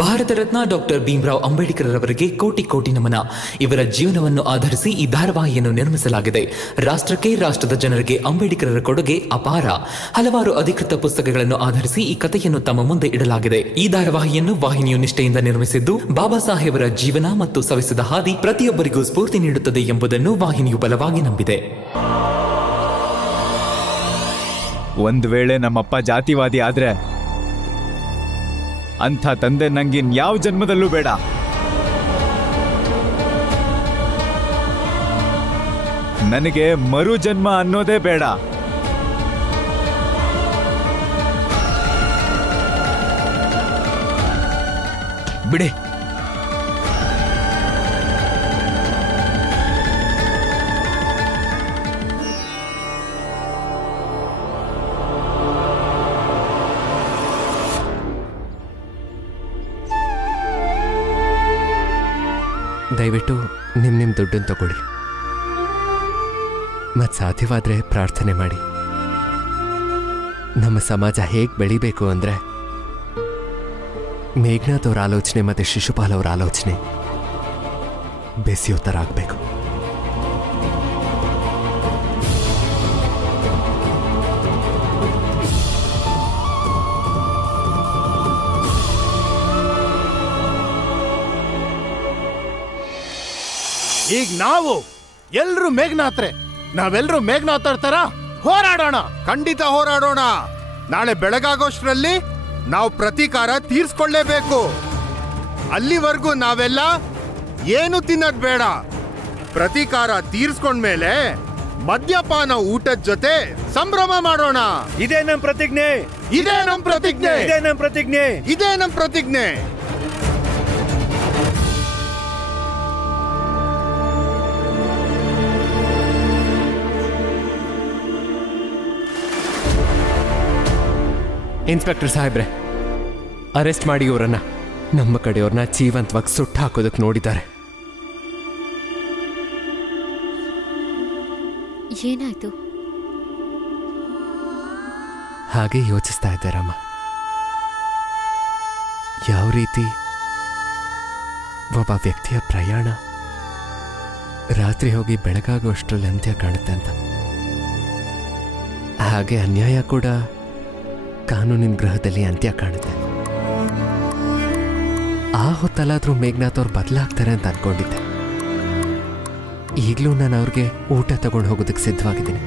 Bharat Ratna doctor Bhimrao Ambedkar ಅವರಿಗೆ ಕೋಟಿ ಕೋಟಿ ನಮನ. ಇವರ ಜೀವನವನ್ನು ಆಧರಿಸಿ ಈ ಧಾರಾವಾಹಿಯನ್ನು ನಿರ್ಮಿಸಲಾಗಿದೆ. ರಾಷ್ಟ್ರಕ್ಕೆ, ರಾಷ್ಟ್ರದ ಜನರಿಗೆ ಅಂಬೇಡ್ಕರರ ಕೊಡುಗೆ ಅಪಾರ. ಹಲವಾರು ಅಧಿಕೃತ ಪುಸ್ತಕಗಳನ್ನು ಆಧರಿಸಿ ಈ ಕಥೆಯನ್ನು ತಮ್ಮ ಮುಂದೆ ಇಡಲಾಗಿದೆ. ಈ ಧಾರಾವಾಹಿಯನ್ನು ವಾಹಿನಿಯು ನಿಷ್ಠೆಯಿಂದ ನಿರ್ಮಿಸಿದ್ದು, ಬಾಬಾ ಸಾಹೇಬರ ಜೀವನ ಮತ್ತು ಸವೆಸಿದ ಹಾದಿ ಪ್ರತಿಯೊಬ್ಬರಿಗೂ ಸ್ಫೂರ್ತಿ ನೀಡುತ್ತದೆ ಎಂಬುದನ್ನು ವಾಹಿನಿಯು ಬಲವಾಗಿ ನಂಬಿದೆ. ಒಂದ್ ವೇಳೆ ನಮ್ಮಪ್ಪ ಜಾತಿವಾದಿ ಆದ್ರೆ ಅಂಥ ತಂದೆ ನಂಗಿನ್ ಯಾವ ಜನ್ಮದಲ್ಲೂ ಬೇಡ. ನನಗೆ ಮರು ಜನ್ಮ ಅನ್ನೋದೇ ಬೇಡ. ಬಿಡಿ. ದಯವಿಟ್ಟು ನಿಮ್ಮ ದುಡ್ಡನ್ನು ತಗೊಳ್ಳಿ ಮತ್ತು ಸಾಧ್ಯವಾದರೆ ಪ್ರಾರ್ಥನೆ ಮಾಡಿ. ನಮ್ಮ ಸಮಾಜ ಹೇಗೆ ಬೆಳಿಬೇಕು ಅಂದರೆ ಮೇಘನಾಥ್ ಅವ್ರ ಆಲೋಚನೆ ಮತ್ತು ಶಿಶುಪಾಲ್ ಅವರ ಆಲೋಚನೆ ಬೆಸೆಯೋ ಥರ ಆಗಬೇಕು. ಈಗ ನಾವು ಎಲ್ರು ಮೇಘನಾಥ್ರೆ, ನಾವೆಲ್ಲರೂ ಮೇಘನಾಥ್ರ ತರ ಹೋರಾಡೋಣ. ಖಂಡಿತ ಹೋರಾಡೋಣ. ನಾಳೆ ಬೆಳಗಾಗೋಷ್ಟ್ರಲ್ಲಿ ನಾವು ಪ್ರತೀಕಾರ ತೀರ್ಸ್ಕೊಳ್ಳೇಬೇಕು. ಅಲ್ಲಿವರೆಗೂ ನಾವೆಲ್ಲ ಏನು ತಿನ್ನೋದ್ ಬೇಡ. ಪ್ರತೀಕಾರ ತೀರ್ಸ್ಕೊಂಡ್ಮೇಲೆ ಮದ್ಯಪಾನ ಊಟದ ಜೊತೆ ಸಂಭ್ರಮ ಮಾಡೋಣ. ಇದೇ ನಮ್ ಪ್ರತಿಜ್ಞೆ. ಇದೇ ನಮ್ ಪ್ರತಿಜ್ಞೆ. ಇದೇ ನಮ್ ಪ್ರತಿಜ್ಞೆ. ಇದೇ ನಮ್ ಪ್ರತಿಜ್ಞೆ. ಇನ್ಸ್ಪೆಕ್ಟರ್ ಸಾಹೇಬ್ರೆ, ಅರೆಸ್ಟ್ ಮಾಡಿ ಇವರನ್ನ. ನಮ್ಮ ಕಡೆಯವ್ರನ್ನ ಜೀವಂತವಾಗಿ ಸುಟ್ಟು ಹಾಕೋದಕ್ಕೆ ನೋಡಿದ್ದಾರೆ. ಏನಾಯ್ತು? ಹಾಗೆ ಯೋಚಿಸ್ತಾ ಇದ್ದೆ ರಾಮ. ಯಾವ ರೀತಿ ಒಬ್ಬ ವ್ಯಕ್ತಿಯ ಪ್ರಯಾಣ ರಾತ್ರಿ ಹೋಗಿ ಬೆಳಗಾಗುವಷ್ಟರಲ್ಲಿ ಅಂತ್ಯ ಕಾಣುತ್ತೆ ಅಂತ. ಹಾಗೆ ಅನ್ಯಾಯ ಕೂಡ ಕಾನೂನಿನ ಗ್ರಹದಲ್ಲಿ ಅಂತ್ಯ ಕಾಣುತ್ತೆ. ಆ ಹೊತ್ತಲ್ಲಾದ್ರೂ ಮೇಘನಾಥ್ ಅವ್ರು ಬದಲಾಗ್ತಾರೆ ಅಂತ ಅನ್ಕೊಂಡಿದ್ದೆ. ಈಗಲೂ ನಾನು ಅವ್ರಿಗೆ ಊಟ ತಗೊಂಡು ಹೋಗೋದಕ್ಕೆ ಸಿದ್ಧವಾಗಿದ್ದೀನಿ.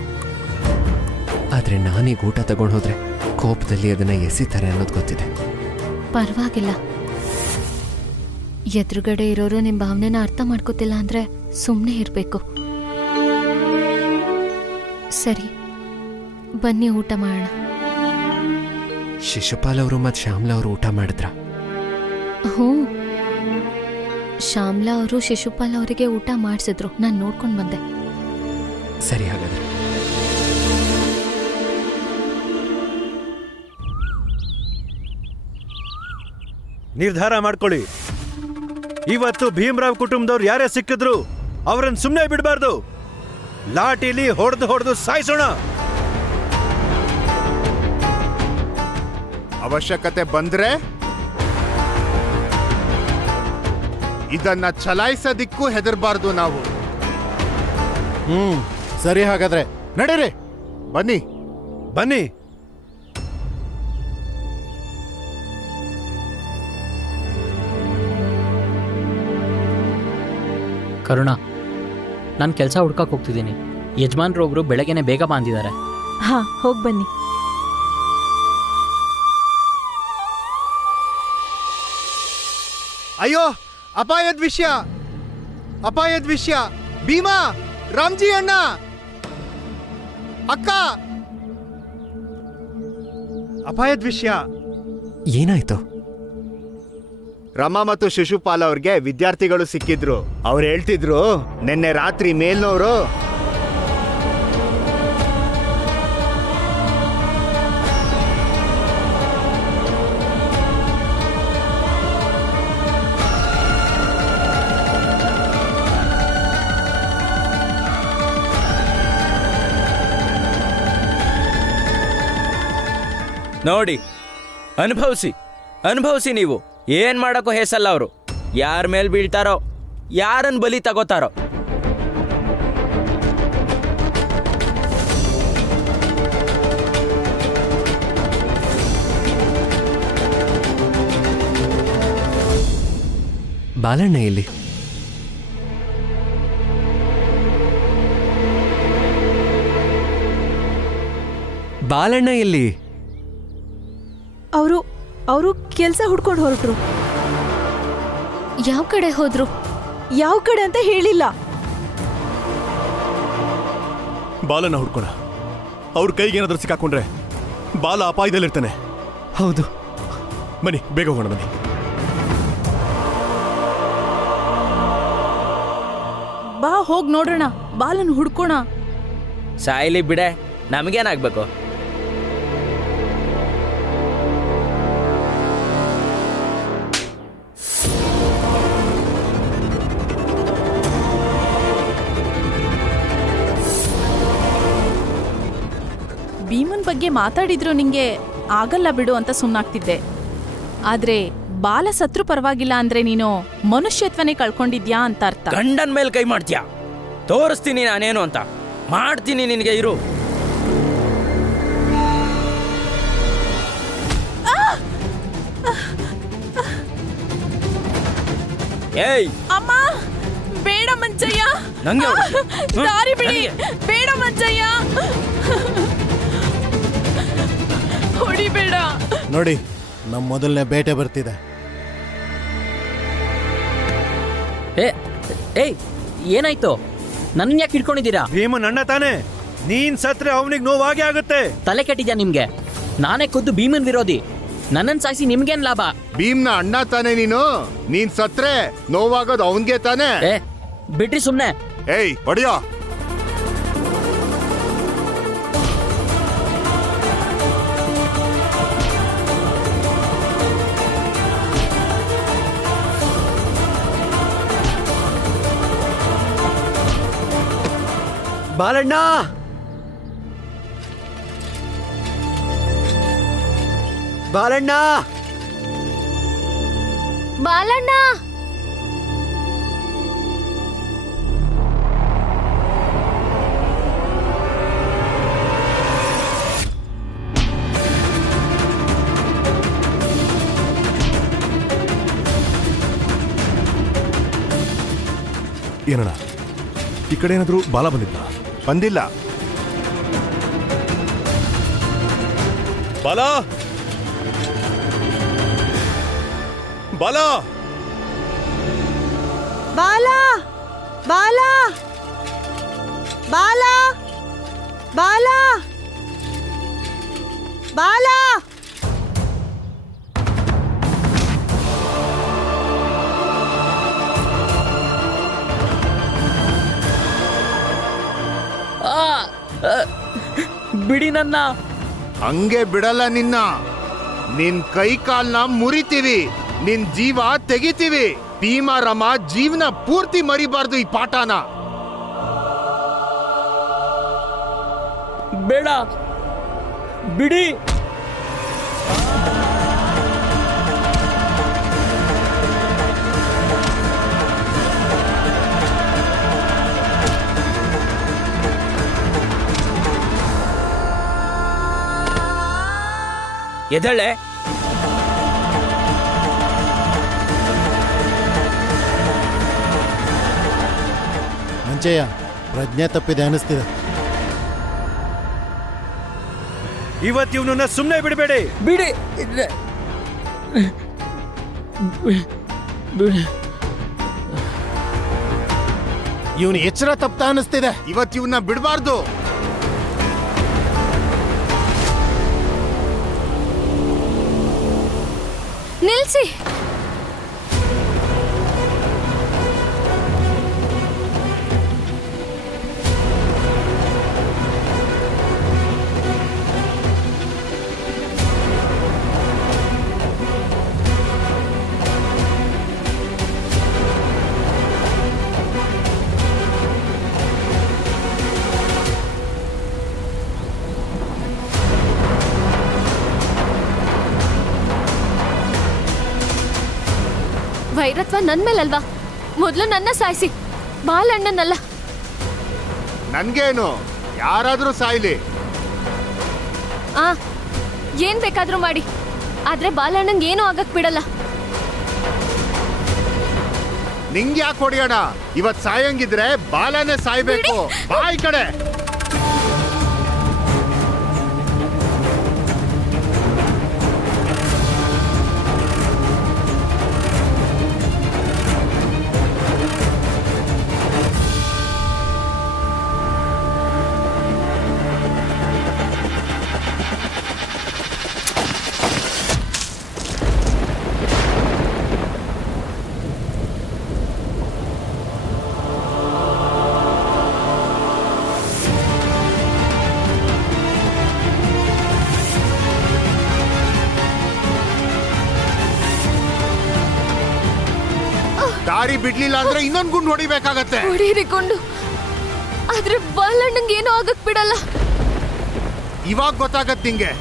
ಆದರೆ ನಾನೀಗ ಊಟ ತಗೊಂಡು ಹೋದ್ರೆ ಕೋಪದಲ್ಲಿ ಅದನ್ನ ಎಸಿತಾರೆ ಅನ್ನೋದು ಗೊತ್ತಿದೆ. ಪರವಾಗಿಲ್ಲ. ಎದುರುಗಡೆ ಇರೋರು ನಿಮ್ಮ ಭಾವನೆನ ಅರ್ಥ ಮಾಡ್ಕೋತಿಲ್ಲ ಅಂದ್ರೆ ಸುಮ್ಮನೆ ಇರಬೇಕು. ಸರಿ, ಬನ್ನಿ ಊಟ ಮಾಡೋಣ. ಶಿಶುಪಾಲ್ ಅವರು ಮತ್ತು ಶ್ಯಾಮ್ಲಾ ಅವರು ಊಟ ಮಾಡಿದ್ರ? ಹ್ಞೂ, ಶ್ಯಾಮ್ಲಾ ಅವರು ಶಿಶುಪಾಲ್ ಅವರಿಗೆ ಊಟ ಮಾಡಿಸಿದ್ರು. ನಾನು ನೋಡ್ಕೊಂಡು ಬಂದೆ. ಸರಿ, ಹಾಗಾದ್ರೆ ನಿರ್ಧಾರ ಮಾಡ್ಕೊಳ್ಳಿ. ಇವತ್ತು ಭೀಮರಾವ್ ಕುಟುಂಬದವ್ರು ಯಾರೇ ಸಿಕ್ಕಿದ್ರು ಅವರನ್ನು ಸುಮ್ಮನೆ ಬಿಡಬಾರ್ದು. ಲಾಟಿಲಿ ಹೊಡೆದು ಸಾಯಿಸೋಣ. ಅವಶ್ಯಕತೆ ಬಂದ್ರೆ ಇದನ್ನ ಚಲಾಯಿಸೋದಿಕ್ಕೂ ಹೆದರ್ಬಾರ್ದು ನಾವು. ಸರಿ, ಹಾಗಾದ್ರೆ ನಡೀರಿ. ಬನ್ನಿ ಬನ್ನಿ. ಕರುಣ, ನಾನು ಕೆಲಸ ಹುಡ್ಕಕ್ಕೆ ಹೋಗ್ತಿದ್ದೀನಿ. ಯಜಮಾನ್ರೊಬ್ರು ಬೆಳಗ್ಗೆನೆ ಬೇಗ ಬಂದಿದ್ದಾರೆ. ಹಾ, ಹೋಗಿ ಬನ್ನಿ. ಅಯ್ಯೋ, ಅಪಾಯದ ವಿಷಯ, ಅಪಾಯದ ವಿಷಯ. ಭೀಮಾ, ರಾಮ್ಜಿ ಅಣ್ಣ, ಅಕ್ಕ, ಅಪಾಯದ ವಿಷಯ. ಏನಾಯ್ತು? ರಮಾ ಮತ್ತು ಶಿಶುಪಾಲ್ ಅವ್ರಿಗೆ ವಿದ್ಯಾರ್ಥಿಗಳು ಸಿಕ್ಕಿದ್ರು. ಅವ್ರು ಹೇಳ್ತಿದ್ರು, ನಿನ್ನೆ ರಾತ್ರಿ ಮೇಲ್ನವರು ನೋಡಿ, ಅನುಭವಿಸಿ ನೀವು. ಏನು ಮಾಡೋಕ್ಕೂ ಹೆಸಲ್ಲ ಅವರು. ಯಾರ ಮೇಲೆ ಬೀಳ್ತಾರೋ, ಯಾರನ್ನು ಬಲಿ ತಗೋತಾರೋ. ಬಾಲಣ್ಣ ಎಲ್ಲಿ? ಬಾಲಣ್ಣ ಎಲ್ಲಿ? ಅವರು ಕೆಲಸ ಹುಡ್ಕೊಂಡು ಹೊರಟ್ರು. ಯಾವ ಕಡೆ ಹೋದ್ರು? ಯಾವ ಕಡೆ ಅಂತ ಹೇಳಿಲ್ಲ. ಬಾಲನ ಹುಡ್ಕೋಣ. ಅವ್ರ ಕೈಗೆ ಏನಾದ್ರೂ ಸಿಕ್ಕಾಕೊಂಡ್ರೆ ಬಾಲ ಅಪಾಯದಲ್ಲಿರ್ತಾನೆ. ಹೌದು. ಬನ್ನಿ, ಬೇಗ ಹೋಗೋಣ ಬನ್ನಿ. ಬಾ ಹೋಗ್ ನೋಡೋಣ, ಬಾಲನ್ ಹುಡ್ಕೋಣ. ಸಾಯ್ಲಿ ಬಿಡೆ, ನಮಗೇನಾಗಬೇಕು? ಭೀಮನ್ ಬಗ್ಗೆ ಮಾತಾಡಿದ್ರು ನಿಂಗೆ ಆಗಲ್ಲ ಬಿಡು ಅಂತ ಸುಮ್ಮನಾಗ್ತಿದ್ದೆ. ಆದ್ರೆ ಬಾಲ ಸತ್ರು ಪರವಾಗಿಲ್ಲ ಅಂದ್ರೆ ನೀನು ಮನುಷ್ಯತ್ವನೇ ಕಳ್ಕೊಂಡಿದ್ಯಾ ಅಂತ ಅರ್ಥ. ಗಂಡನ ಮೇಲೆ ಕೈ ಮಾಡ್ತೀಯಾ? ತೋರಿಸ್ತೀನಿ ನಾನೇನು ಅಂತ. ಮಾಡ್ತೀನಿ ನಿನಗೆ, ಇರು. ಏಯ್ ಅಮ್ಮ, ಬೇಡ ಮಂಚಯ್ಯ, ನಂಗೆ ದಾರಿ ಬಿಡಿ, ಬೇಡ ಮಂಚಯ್ಯ, ಹೊಡಿಬೇಡ. ನೋಡಿ, ನಮ್ಮ ಮೊದಲನೇ ಬೇಟೆ ಬರ್ತಿದೆ. ಏಯ್, ಏನಾಯ್ತು? ನನ್ನ ಯಾಕೆ ಹಿಡ್ಕೊಂಡಿದ್ದೀರಾ? ಭೀಮನ್ ಅಣ್ಣ ತಾನೆ, ನೀನ್ ಸತ್ರೆ ಅವನಿಗೆ ನೋವಾಗೆ ಆಗುತ್ತೆ. ತಲೆ ಕೆಟ್ಟಿದ್ಯಾ ನಿಮ್ಗೆ? ನಾನೇ ಖುದ್ದು ಭೀಮನ್ ವಿರೋಧಿ. ನನ್ನನ್ನು ಸಾಯಿಸಿ ನಿಮ್ಗೇನ್ ಲಾಭ? ಭೀಮ್ನ ಅಣ್ಣ ತಾನೆ ನೀನು. ನೀನ್ ಸತ್ರೆ ನೋವಾಗೋದು ಅವನ್ಗೆ ತಾನೆ. ಬಿಟ್ರಿ ಸುಮ್ನೆ. ಏಯ್ ಹೊಡಿಯೋ. ಬಾಲಣ್ಣ, ಬಾಲಣ್ಣ, ಬಾಲಣ್ಣ, ಏನಣ್ಣ, ಈ ಕಡೆ ಏನಾದ್ರೂ ಬಾಲ ಬಂದಿದ್ದ? ಬಂದಿಲ್ಲ. ಬಾಲ, ಬಾಲ, ಬಾಲ, ಬಾಲ, ಬಾಲ, ಬಾಲ, ಬಾಲ. ಬಿಡಿ ನನ್ನ. ಹಂಗೆ ಬಿಡಲ್ಲ ನಿನ್ನ. ನಿನ್ ಕೈ ಕಾಲ್ನ ಮುರಿತೀವಿ, ನಿನ್ ಜೀವ ತೆಗಿತೀವಿ. ಭೀಮಾರಮ್ಮ ಜೀವನ ಪೂರ್ತಿ ಮರಿಬಾರ್ದು ಈ ಪಾಠನ. ಬೇಡ, ಬಿಡಿ. ಎದಳೆ. ಮಂಚಯ್ಯ, ಪ್ರಜ್ಞೆ ತಪ್ಪಿದೆ ಅನಿಸ್ತಿದೆ. ಇವತ್ತು ಇವನನ್ನ ಸುಮ್ಮನೆ ಬಿಡಬೇಡಿ. ಬಿಡಿ. ಇವನು ಎಚ್ಚರ ತಪ್ತಾ ಅನಿಸ್ತಿದೆ. ಇವತ್ತು ಇವನ್ನ ಬಿಡಬಾರ್ದು. ನಿಲ್ಸಿ. ವೈರತ್ವ ನನ್ ಮೇಲಲ್ವಾ? ಮೊದ್ಲು ನನ್ನ ಸಾಯಿಸಿ, ಬಾಲಣ್ಣನಲ್ಲ. ನನ್ಗೇನು, ಯಾರಾದ್ರೂ ಸಾಯ್ಲಿ. ಏನ್ ಬೇಕಾದ್ರೂ ಮಾಡಿ, ಆದ್ರೆ ಬಾಲಣ್ಣಂಗೆ ಏನೂ ಆಗಕ್ ಬಿಡಲ್ಲ. ನಿಂಗೆ ಯಾಕೆ ಹೊಡಿಯೋಣ? ಇವತ್ ಸಾಯಂಗಿದ್ರೆ ಬಾಲನೇ ಸಾಯ್ಬೇಕು. ಬಾ ಈ ಕಡೆ. ದಾರಿ ಬಿಡ್ಲಿಲ್ಲ ಅಂದ್ರೆ ಇನ್ನೊಂದು ಗುಂಡು ಹೊಡಿಬೇಕಾಗತ್ತೆ. ಹೊಡಿರಿಕೊಂಡು, ಆದ್ರೆ ಬಾಲಣ್ಣಂಗೆ ಏನೂ ಆಗಕ್ ಬಿಡಲ್ಲ. ಇವಾಗ ಗೊತ್ತಾಗತ್ ನಿಂಗೆ.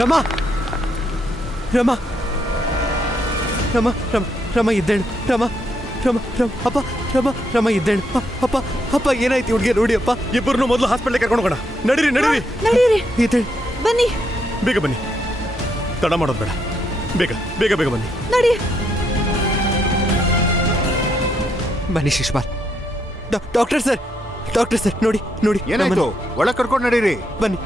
ರಮಾ ರಮಾ ರಮಾ ರಮ ರಮ ಇದ್ದೇಳು. ರಮಾ ರಮ ರಮ ಅಪ್ಪ, ರಮ ರಮ ಇದ್ದೇಳು. ಅಪ್ಪ ಅಪ್ಪ, ಏನಾಯ್ತು ಹುಡುಗಿ? ನೋಡಿ ಅಪ್ಪ, ಇಬ್ಬರನ್ನು ಮೊದಲು ಹಾಸ್ಪಿಟಲ್ ಕರ್ಕೊಂಡು ಹೋಗೋಣ. ನಡೀರಿ ನಡೀರಿ ನಡೀರಿ, ಇದ್ದೇಳು. ಬನ್ನಿ ಬೇಗ ಬನ್ನಿ, ತಡ ಮಾಡೋದು ಬೇಡ. ಬೇಗ ಬೇಗ ಬೇಗ ಬನ್ನಿ. ನಡಿ. ಬನ್ನಿ Shishupal. Doctor sir, doctor sir, ನೋಡಿ ನೋಡಿ. ಏನಾಯ್ತು? ಒಳಗ್ ಕರ್ಕೊಂಡು ನಡೀರಿ. ಬನ್ನಿ.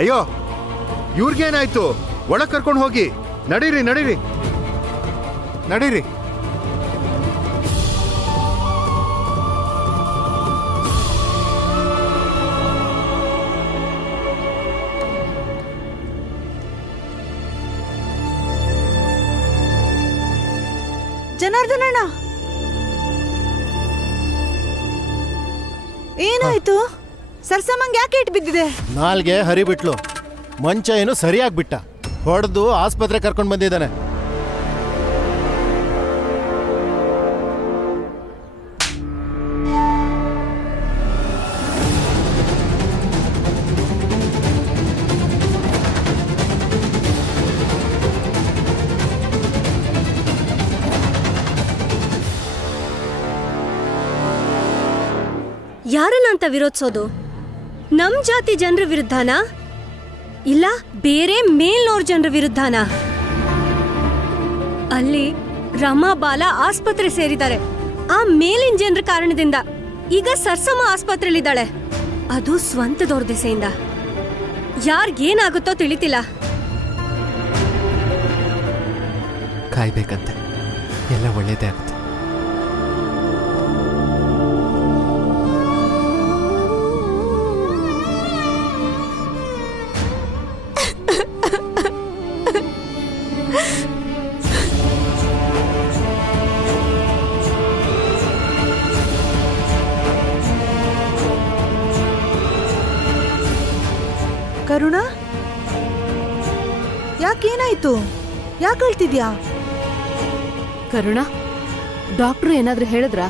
ಅಯ್ಯೋ, ಇವ್ರಿಗೇನಾಯ್ತು? ಒಳಗ್ ಕರ್ಕೊಂಡು ಹೋಗಿ. ನಡೀರಿ ನಡೀರಿ ನಡೀರಿ. ಜನಾರ್ದನಣ್ಣ, ಏನಾಯ್ತು? ಸರ್ಸಮ್ಮಂಗೆ ಯಾಕೆ ಇಟ್ಟು ಬಿದ್ದಿದೆ? ನಾಲ್ಗೆ ಹರಿಬಿಟ್ಲು. ಮಂಚ ಏನು ಸರಿಯಾಗ್ಬಿಟ್ಟ. ಹೊಡೆದು ಆಸ್ಪತ್ರೆ ಕರ್ಕೊಂಡು ಬಂದಿದ್ದಾನೆ. ಯಾರನ್ನಂತ ವಿರೋಧಿಸೋದು? ನಮ್ ಜಾತಿ ಜನರ ವಿರುದ್ಧನಾ, ಇಲ್ಲ ಬೇರೆ ಮೇಲ್ನೋರ್ ಜನರ ವಿರುದ್ಧನಾ? ಅಲ್ಲಿ ರಮಾ ಬಾಲ ಆಸ್ಪತ್ರೆ ಸೇರಿದ್ದಾರೆ ಆ ಮೇಲಿನ ಜನರ ಕಾರಣದಿಂದ. ಈಗ ಸರ್ಸಮ್ಮ ಆಸ್ಪತ್ರೆಯಲ್ಲಿದ್ದಾಳೆ, ಅದು ಸ್ವಂತದವ್ರ ದೆಸೆಯಿಂದ. ಯಾರಿಗೇನಾಗುತ್ತೋ ತಿಳಿತಿಲ್ಲ. ಕಾಯ್ಬೇಕಂತೆ, ಎಲ್ಲ ಒಳ್ಳೇದೇ ಆಗುತ್ತೆ. ಕರುಣ, ಯಾಕೇನಾಯ್ತು? ಯಾಕೆ ಹೇಳ್ತಿದ್ಯಾ? ಕರುಣ, ಡಾಕ್ಟ್ರು ಏನಾದ್ರೂ ಹೇಳಿದ್ರಾ?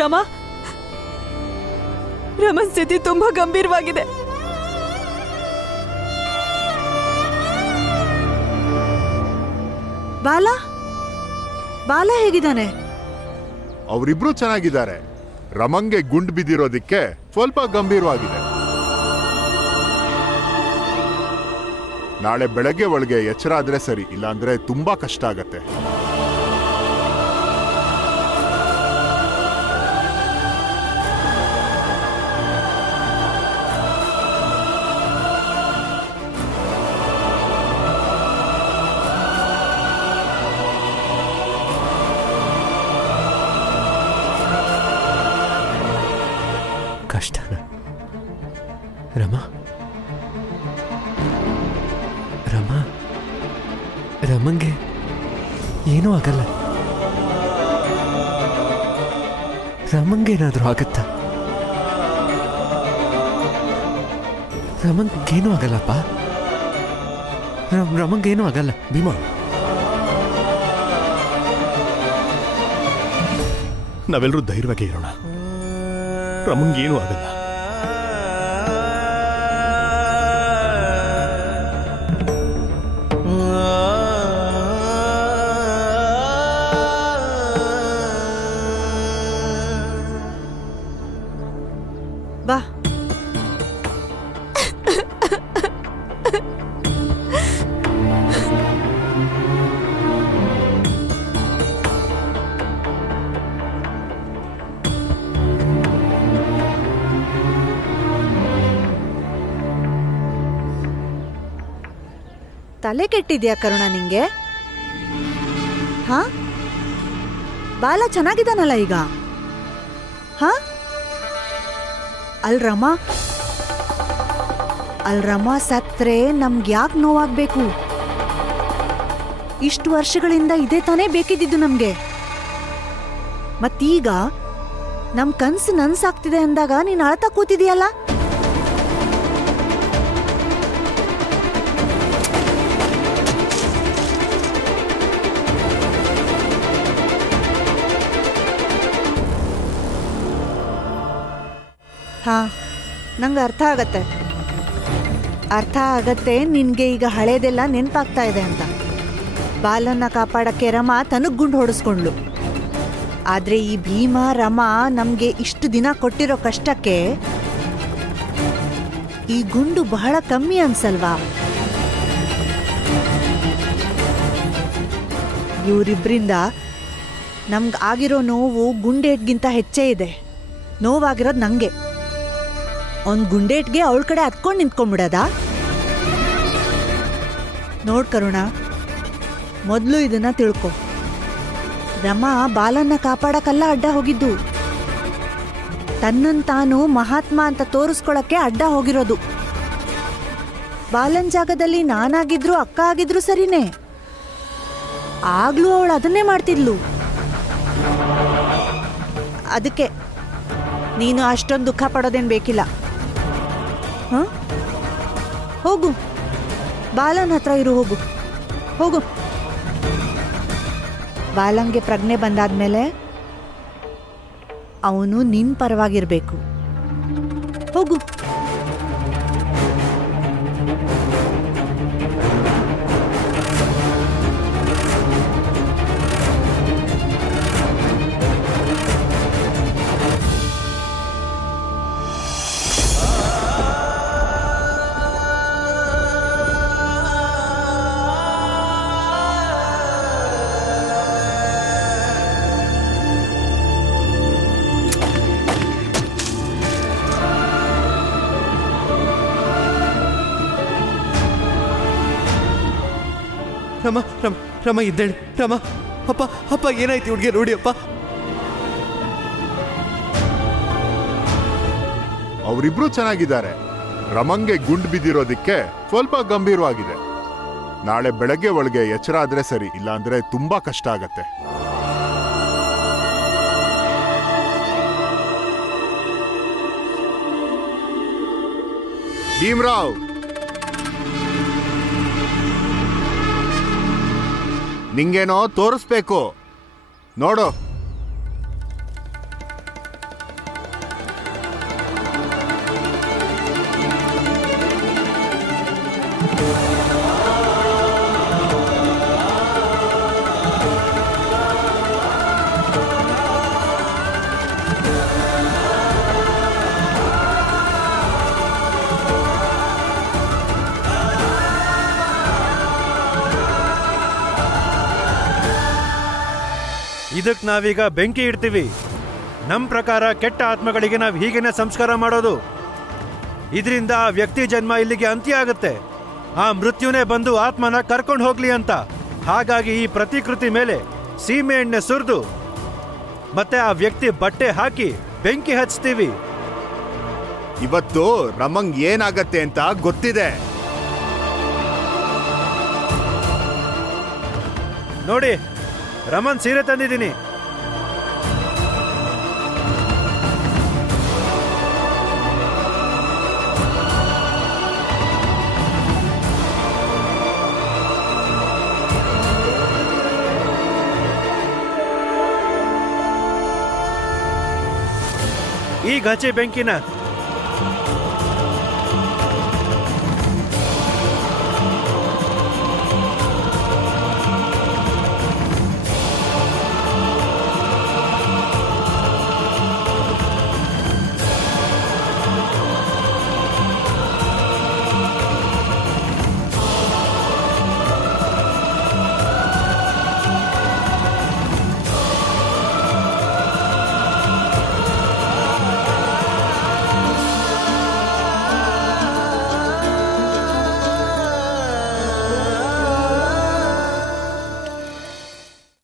ರಮಾ, ರಮನ್ ಸ್ಥಿತಿ ತುಂಬಾ ಗಂಭೀರವಾಗಿದೆ. ಬಾಲ ಬಾಲ ಹೇಗಿದ್ದಾನೆ? ಅವರಿಬ್ರು ಚೆನ್ನಾಗಿದ್ದಾರೆ. ರಮಂಗೆ ಗುಂಡು ಬಿದ್ದಿರೋದಿಕ್ಕೆ ಸ್ವಲ್ಪ ಗಂಭೀರವಾಗಿದೆ. ನಾಳೆ ಬೆಳಗ್ಗೆ ಒಳಗೆ ಎಚ್ಚರ ಆದ್ರೆ ಸರಿ, ಇಲ್ಲಾಂದ್ರೆ ತುಂಬಾ ಕಷ್ಟ ಆಗತ್ತೆ. ಕಷ್ಟನ ರಮಾ? ರಮಾ, ರಮಂಗೆ ಏನೂ ಆಗಲ್ಲ. ರಮಂಗೇನಾದರೂ ಆಗತ್ತಾ? ರಮಂಗೇನೂ ಆಗಲ್ಲಪ್ಪ. ರಮಂಗೇನೂ ಆಗಲ್ಲ. ಭೀಮಾ, ನಾವೆಲ್ಲರೂ ಧೈರ್ಯವಾಗಿ ಇರೋಣ. ರಮಂಗೇನೂ ಆಗಲ್ಲ. ಬಾ. ತಲೆ ಕೆಟ್ಟಿದ್ಯಾ ಕರುಣ ನಿಂಗೆ? ಹಾ, ಬಾಲ ಚೆನ್ನಾಗಿದ್ದಾನಲ್ಲ ಈಗ? ಹಾ, ಅಲ್ರಮ್ಮ ಸತ್ರೆ ನಮ್ಗೆ ಯಾಕೆ ನೋವಾಗ್ಬೇಕು? ಇಷ್ಟು ವರ್ಷಗಳಿಂದ ಇದೇ ತಾನೇ ಬೇಕಿದ್ದಿದ್ದು ನಮ್ಗೆ. ಮತ್ತೀಗ ನಮ್ ಕನ್ಸು ನನ್ಸಾಗ್ತಿದೆ ಅಂದಾಗ ನೀನ್ ಅಳ್ತಾ ಕೂತಿದೀಯಲ್ಲ? ಹಾ, ನಂಗೆ ಅರ್ಥ ಆಗತ್ತೆ ನಿನ್ಗೆ ಈಗ ಹಳೇದೆಲ್ಲ ನೆನ್ಪಾಗ್ತಾ ಇದೆ ಅಂತ. ಬಾಲನ್ನ ಕಾಪಾಡಕ್ಕೆ ರಮಾ ತನಗ್ ಗುಂಡು ಹೊಡೆಸ್ಕೊಂಡ್ಲು. ಆದ್ರೆ ಈ ಭೀಮ ರಮಾ ನಮ್ಗೆ ಇಷ್ಟು ದಿನ ಕೊಟ್ಟಿರೋ ಕಷ್ಟಕ್ಕೆ ಈ ಗುಂಡು ಬಹಳ ಕಮ್ಮಿ ಅನ್ಸಲ್ವಾ? ಇವರಿಬ್ರಿಂದ ನಮ್ಗೆ ಆಗಿರೋ ನೋವು ಗುಂಡೇಟ್ಗಿಂತ ಹೆಚ್ಚೇ ಇದೆ. ನೋವಾಗಿರೋದು ನಂಗೆ. ಒಂದ್ ಗುಂಡೇಟ್ಗೆ ಅವಳ ಕಡೆ ಹತ್ಕೊಂಡು ನಿಂತ್ಕೊಂಡ್ಬಿಡದ? ನೋಡ್ ಕರುಣ, ಮೊದಲು ಇದನ್ನ ತಿಳ್ಕೊ. ರಮಾ ಬಾಲನ್ನ ಕಾಪಾಡಕ್ಕಲ್ಲ ಅಡ್ಡ ಹೋಗಿದ್ದು, ತನ್ನನ್ ತಾನು ಮಹಾತ್ಮ ಅಂತ ತೋರಿಸ್ಕೊಳಕ್ಕೆ ಅಡ್ಡ ಹೋಗಿರೋದು. ಬಾಲನ್ ಜಾಗದಲ್ಲಿ ನಾನಾಗಿದ್ರು ಅಕ್ಕ ಆಗಿದ್ರು ಸರಿನೇ, ಆಗ್ಲೂ ಅವಳು ಅದನ್ನೇ ಮಾಡ್ತಿದ್ಲು. ಅದಕ್ಕೆ ನೀನು ಅಷ್ಟೊಂದು ದುಃಖ ಪಡೋದೇನ್ ಬೇಕಿಲ್ಲ. ಹೋಗು, ಬಾಲನ್ ಹತ್ರ ಇರು. ಹೋಗು. ಬಾಲಂಗೆ ಪ್ರಜ್ಞೆ ಬಂದಾದ್ಮೇಲೆ ಅವನು ನಿನ್ ಪರವಾಗಿರ್ಬೇಕು. ಹೋಗು. ರಮ ಇದ್ದೇಳು. ಅಪ್ಪ ಏನಾಯ್ತು ಹುಡುಗಿ? ನೋಡಿ ಅಪ್ಪ, ಅವರಿಬ್ರು ಚೆನ್ನಾಗಿದ್ದಾರೆ. ರಮಂಗೆ ಗುಂಡು ಬಿದ್ದಿರೋದಿಕ್ಕೆ ಸ್ವಲ್ಪ ಗಂಭೀರವಾಗಿದೆ. ನಾಳೆ ಬೆಳಗ್ಗೆ ಒಳಗೆ ಎಚ್ಚರ ಆದ್ರೆ ಸರಿ, ಇಲ್ಲಾಂದ್ರೆ ತುಂಬಾ ಕಷ್ಟ ಆಗತ್ತೆ. ಭೀಮ್ರಾವ್, ನಿಂಗೇನೋ ತೋರಿಸ್ಬೇಕು, ನೋಡು. ಇದಕ್ಕೆ ನಾವೀಗ ಬೆಂಕಿ ಇಡ್ತೀವಿ. ನಮ್ಮ ಪ್ರಕಾರ ಕೆಟ್ಟ ಆತ್ಮಗಳಿಗೆ ನಾವು ಹೀಗೇನೆ ಸಂಸ್ಕಾರ ಮಾಡೋದು. ಇದರಿಂದ ಆ ವ್ಯಕ್ತಿ ಜನ್ಮ ಇಲ್ಲಿಗೆ ಅಂತ್ಯ ಆಗುತ್ತೆ. ಆ ಮೃತ್ಯುನೇ ಬಂದು ಆತ್ಮನ ಕರ್ಕೊಂಡು ಹೋಗ್ಲಿ ಅಂತ. ಹಾಗಾಗಿ ಈ ಪ್ರತಿಕೃತಿ ಮೇಲೆ ಸೀಮೆ ಎಣ್ಣೆ ಸುರಿದು ಮತ್ತೆ ಆ ವ್ಯಕ್ತಿ ಬಟ್ಟೆ ಹಾಕಿ ಬೆಂಕಿ ಹಚ್ತೀವಿ. ಇವತ್ತು ರಮಂಗ್ ಏನಾಗತ್ತೆ ಅಂತ ಗೊತ್ತಿದೆ. ನೋಡಿ, ರಮನ್ ಸೀರೆ ತಂದಿದ್ದೀನಿ. ಈಗ ಹಚ್ಚಿ ಬೆಂಕಿನ.